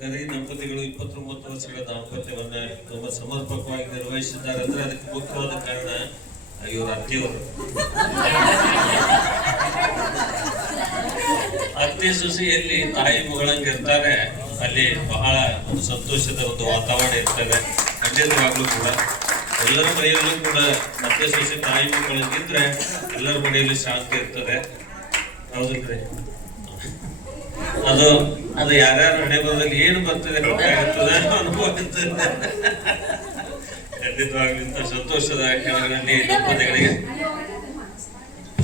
ಕರಿ ದಂಪತಿಗಳು 29 ವರ್ಷಗಳ ದಾಂಪತ್ಯವನ್ನ ತುಂಬಾ ಸಮರ್ಪಕವಾಗಿ ನಿರ್ವಹಿಸಿದ್ದಾರೆ ಅಂದ್ರೆ ಅದಕ್ಕೆ ಮುಖ್ಯವಾದ ಕಾರಣ ಇವ್ರ ಅತ್ತೆಯವರು. ಅತ್ತೆ ಸೊಸೆಯಲ್ಲಿ ತಾಯಿ ಮಗಳಂಗಿರ್ತಾರೆ, ಅಲ್ಲಿ ಬಹಳ ಒಂದು ಸಂತೋಷದ ಒಂದು ವಾತಾವರಣ ಇರ್ತದೆ. ಖಂಡಿತವಾಗ್ಲೂ ಕೂಡ ಎಲ್ಲರ ಮನೆಯಲ್ಲೂ ಕೂಡ ಅತ್ತೆ ಸೊಸೆ ತಾಯಿ ಮಕ್ಕಳಂಗಿದ್ರೆ ಎಲ್ಲರ ಮನೆಯಲ್ಲಿ ಶಾಂತಿ ಇರ್ತದೆ. ಹೌದಲ್ರಿ? ಅದು ಅದು ಯಾರ್ಯಾರ ಹಣೆ ಬರದಲ್ಲಿ ಏನು ಬರ್ತದೆ ಗೊತ್ತಾಗುತ್ತದೆ, ಅನುಭವ ಇರ್ತದೆ. ಖಂಡಿತವಾಗ್ಲೂ ಇಂಥ ಸಂತೋಷದ ಕ್ಷಣಗಳಲ್ಲಿ ದಂಪತಿಗಳಿಗೆ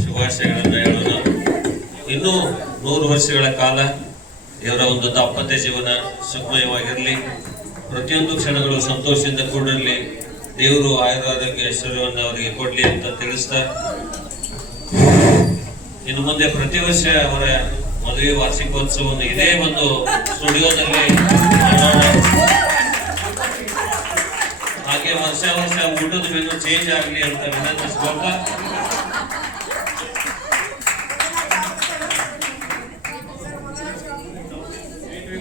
ಶುಭಾಶಯಗಳನ್ನ ಹೇಳೋಣ. ಇನ್ನೂ 100 ವರ್ಷಗಳ ಕಾಲ ಇವರ ಒಂದು ದಾಂಪತ್ಯ ಜೀವನ ಸುಖಮಯವಾಗಿರಲಿ, ಪ್ರತಿಯೊಂದು ಕ್ಷಣಗಳು ಸಂತೋಷದಿಂದ ಕೂಡಿರಲಿ, ದೇವರು ಆಯುರಾರೋಗ್ಯ ಐಶ್ವರ್ಯವನ್ನು ಅವರಿಗೆ ಕೊಡ್ಲಿ ಅಂತ ತಿಳಿಸ್ತಾ, ಇನ್ನು ಮುಂದೆ ಪ್ರತಿ ವರ್ಷ ಅವರ ಮದುವೆ ವಾರ್ಷಿಕೋತ್ಸವವನ್ನು ಇದೇ ಒಂದು ಸ್ಟುಡಿಯೋದಲ್ಲಿ ಮಾಡೋಣ. ಹಾಗೆ ವರ್ಷ ವರ್ಷ ಊಟದ ಮೆನು ಚೇಂಜ್ ಆಗಲಿ ಅಂತ ವಿನಂತಿಸ್ಕೊಳ್ತಾ,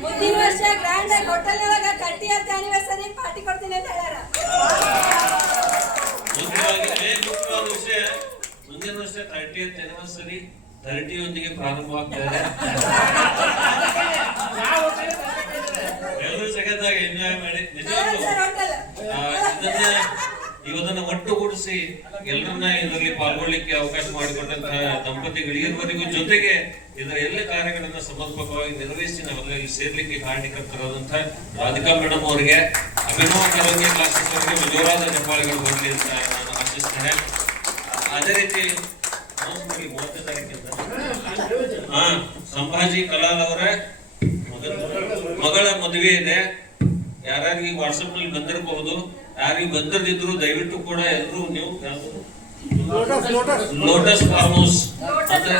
ಮುಖ್ಯವಾದ ವಿಷಯ ಮುಂದಿನ ವರ್ಷ 30th anniversary 30ಯೊಂದಿಗೆ ಪ್ರಾರಂಭವಾಗ್ತದೆ. ಎಲ್ಲರೂ ಜಗತ್ತಾಗಿ ಎಂಜಾಯ್ ಮಾಡಿ ನಿಜವಾಗ್ಲೂ ಇವತ್ತನ್ನ ಒಟ್ಟುಗೂಡಿಸಿ ಎಲ್ಲರನ್ನ ಇದರಲ್ಲಿ ಪಾಲ್ಗೊಳ್ಳಿಕ್ಕೆ ಅವಕಾಶ ಮಾಡಿಕೊಟ್ಟಂತಹ ದಂಪತಿಗಳು ಇರುವವರೆಗೂ, ಜೊತೆಗೆ ಇದರ ಎಲ್ಲ ಕಾರ್ಯಗಳನ್ನ ಸಮರ್ಪಕವಾಗಿ ನಿರ್ವಹಿಸಿ ನಾವೆಲ್ಲ ಇಲ್ಲಿ ಸೇರ್ಲಿಕ್ಕೆ ಕಾರಣಕರ್ತರಾದಂತಹ ರಾಧಿಕಾ ಮೇಡಮ್ ಅವರಿಗೆ, ಅಭಿನವ ಕರೋಗಿ ಕ್ಲಾಸಸ್ ಅವರಿಗೆ ಜೋರಾದ ಚಪ್ಪಾಳೆಗಳು ಬರಲಿ ಅಂತ ನಾನು ಆಶಿಸ್ತೇನೆ. ಅದೇ ರೀತಿ 30 ತಾರೀಕಿಂದ ಸಂಭಾಜಿ ಕಲಾಲ್ ಅವರ ಮಗಳ ಮದುವೆ ಇದೆ. ಯಾರ್ಯಾರಿಗೆ ವಾಟ್ಸಪ್ ನಲ್ಲಿ ಬಂದಿರಬಹುದು, ಯಾರಿಗೆ ಬಂದಿರದಿದ್ರು ದಯವಿಟ್ಟು ಕೂಡ ಎಲ್ಲರೂ ನೀವು ಲೋಟಸ್ ಫಾರ್ಮ್ ಹೌಸ್ ಅಂದ್ರೆ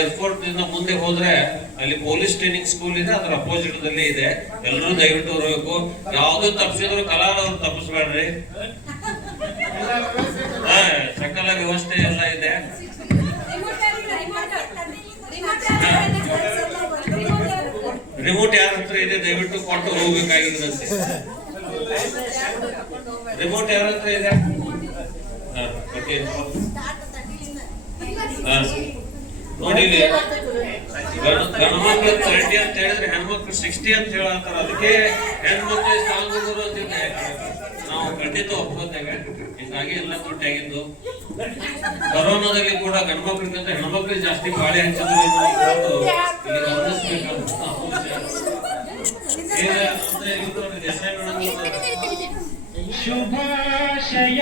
ಏರ್ಪೋರ್ಟ್ ಇಂದ ಮುಂದೆ ಹೋದ್ರೆ ಅಲ್ಲಿ ಪೊಲೀಸ್ ಟ್ರೈನಿಂಗ್ ಸ್ಕೂಲ್ ಇದೆ, ಅದರ ಅಪೋಸಿಟ್ ದಲ್ಲಿ ಇದೆ. ಎಲ್ಲರೂ ದಯವಿಟ್ಟು ಬರಬೇಕು. ಯಾವ್ದು ತಪ್ಪಿಸಿದ್ರು ಕಲಾಲ್ ಅವ್ರು ತಪ್ಪಿಸ್ಬೇಡ್ರಿ. ಸಕಲ ವ್ಯವಸ್ಥೆ ಎಲ್ಲ ಇದೆ. ರಿಮೋಟ್ ಯಾರ ಹತ್ರ ಇದೆ ದಯವಿಟ್ಟು ಕೊಟ್ಟು ಹೋಗ್ಬೇಕಾಗಿದ್ರಂತೆ. ರಿಮೋಟ್ ಯಾರ ಹತ್ರ ಇದೆ? ನೋಡಿ, ಗಂಡ್ಮಕ್ಳು 30 ಅಂತ ಹೇಳಿದ್ರೆ ಹೆಣ್ಮಕ್ಳು 60 ಅಂತ ಹೇಳತ್ತಾರ. ಅದಕ್ಕೆ ಹೆಣ್ಮಕ್ಳು ಸ್ಟ್ರಾಂಗ್ ಹೋಗೋರು ಅಂತಿದೆ. ನಾವು ಖಂಡಿತ ಒಪ್ಕೋತೇವೆ. ಹಿಂಗಾಗಿ ಎಲ್ಲ ದುಡ್ಡಾಗಿದ್ದು ಕೊರೋನಾದಲ್ಲಿ ಕೂಡ ಗಂಡ್ಮಕ್ಳಿಗಿಂತ ಹೆಣ್ಮಕ್ಳಿಗೆ ಜಾಸ್ತಿ ಬಾಳೆ ಹಚ್ಚಿದ್ರು ಶುಭಾಶಯ.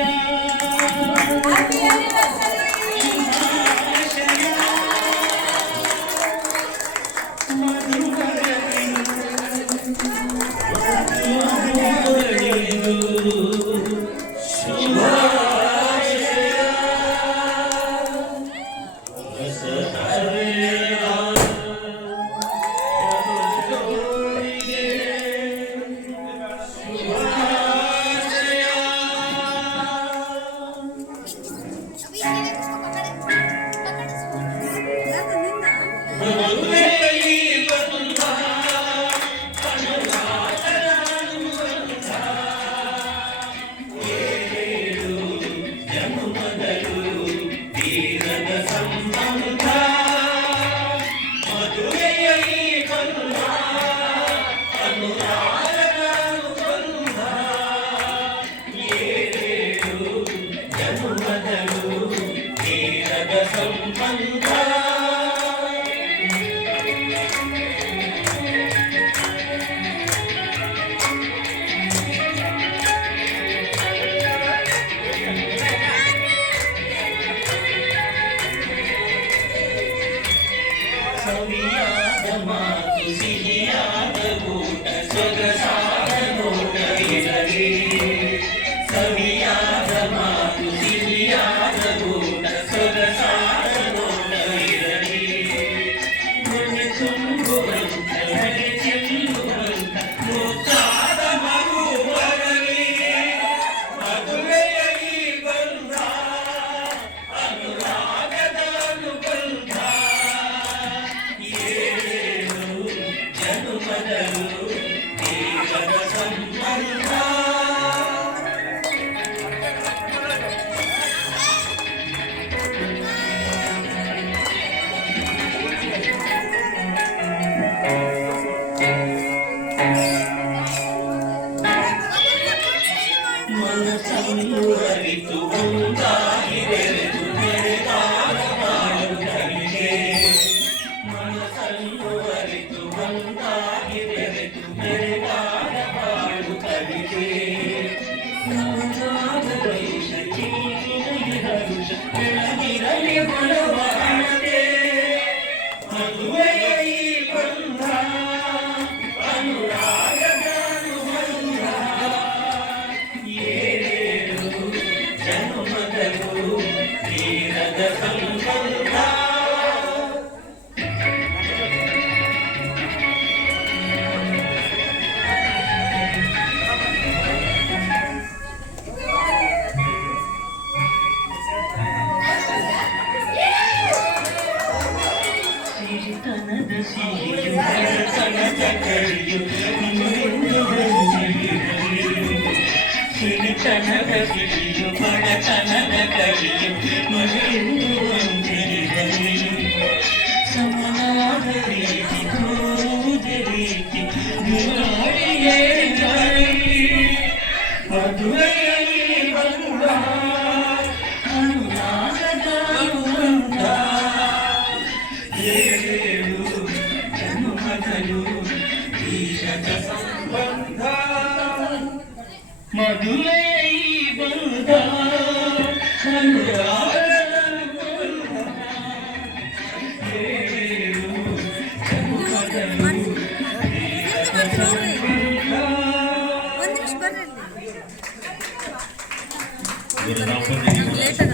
ಜನುಮದಲು ಕಣ್ಣು ಅರಿತು ಒಂದಾಗಿ ಬೆರೆತು ಮೆರೆದಾಗ ಬಾಳು ಕವಿತೆ ದೇಶ ಹರುಷ ಬೆಳಗಿರಲಿ ಬಲವಾಣತೆ ಮದುವೆಯ ಈ ಬಂಧ ಅನುರಾಗದ ಅನುಬಂಧ ಏಳೇಳು ಜನ್ಮದಲ್ಲೂ ತೀರದ ಸಂಬಂಧ ಸಿರಿತನದ ಸಿಹಿಯು ಬಡತನದ ಕರಿಯು ಸಿರಿತನದ ಸಿಹಿಯು ಬಡತನದ ಕರಿಯು ಮರೆಯುವುದು ಒಂದಿರಲಿ ಸಮನಾದ ರೀತಿ ತೋರುವುದ ರೀತಿ ಗುರಾಳಿಯೇ ಗಾಳಿ ಮದುವೆಯಲ್ಲಿ ಬಂದ ಅನುರಾಗದ ಅನುಬಂಧ ಏಳೇಳು ಜನ್ಮದಲ್ಲೂ ಈಶದ ಸಂಬಂಧ ಮದುವೆಯ ಈ ಬಂಧ ಅನುರಾಗದ ಅನುಬಂಧ ಏಳೇಳು ಜನ್ಮದಲ್ಲೂ ಈಶದ ಸಂಬಂಧ. ಇವರು ದಾಂಪತ್ಯ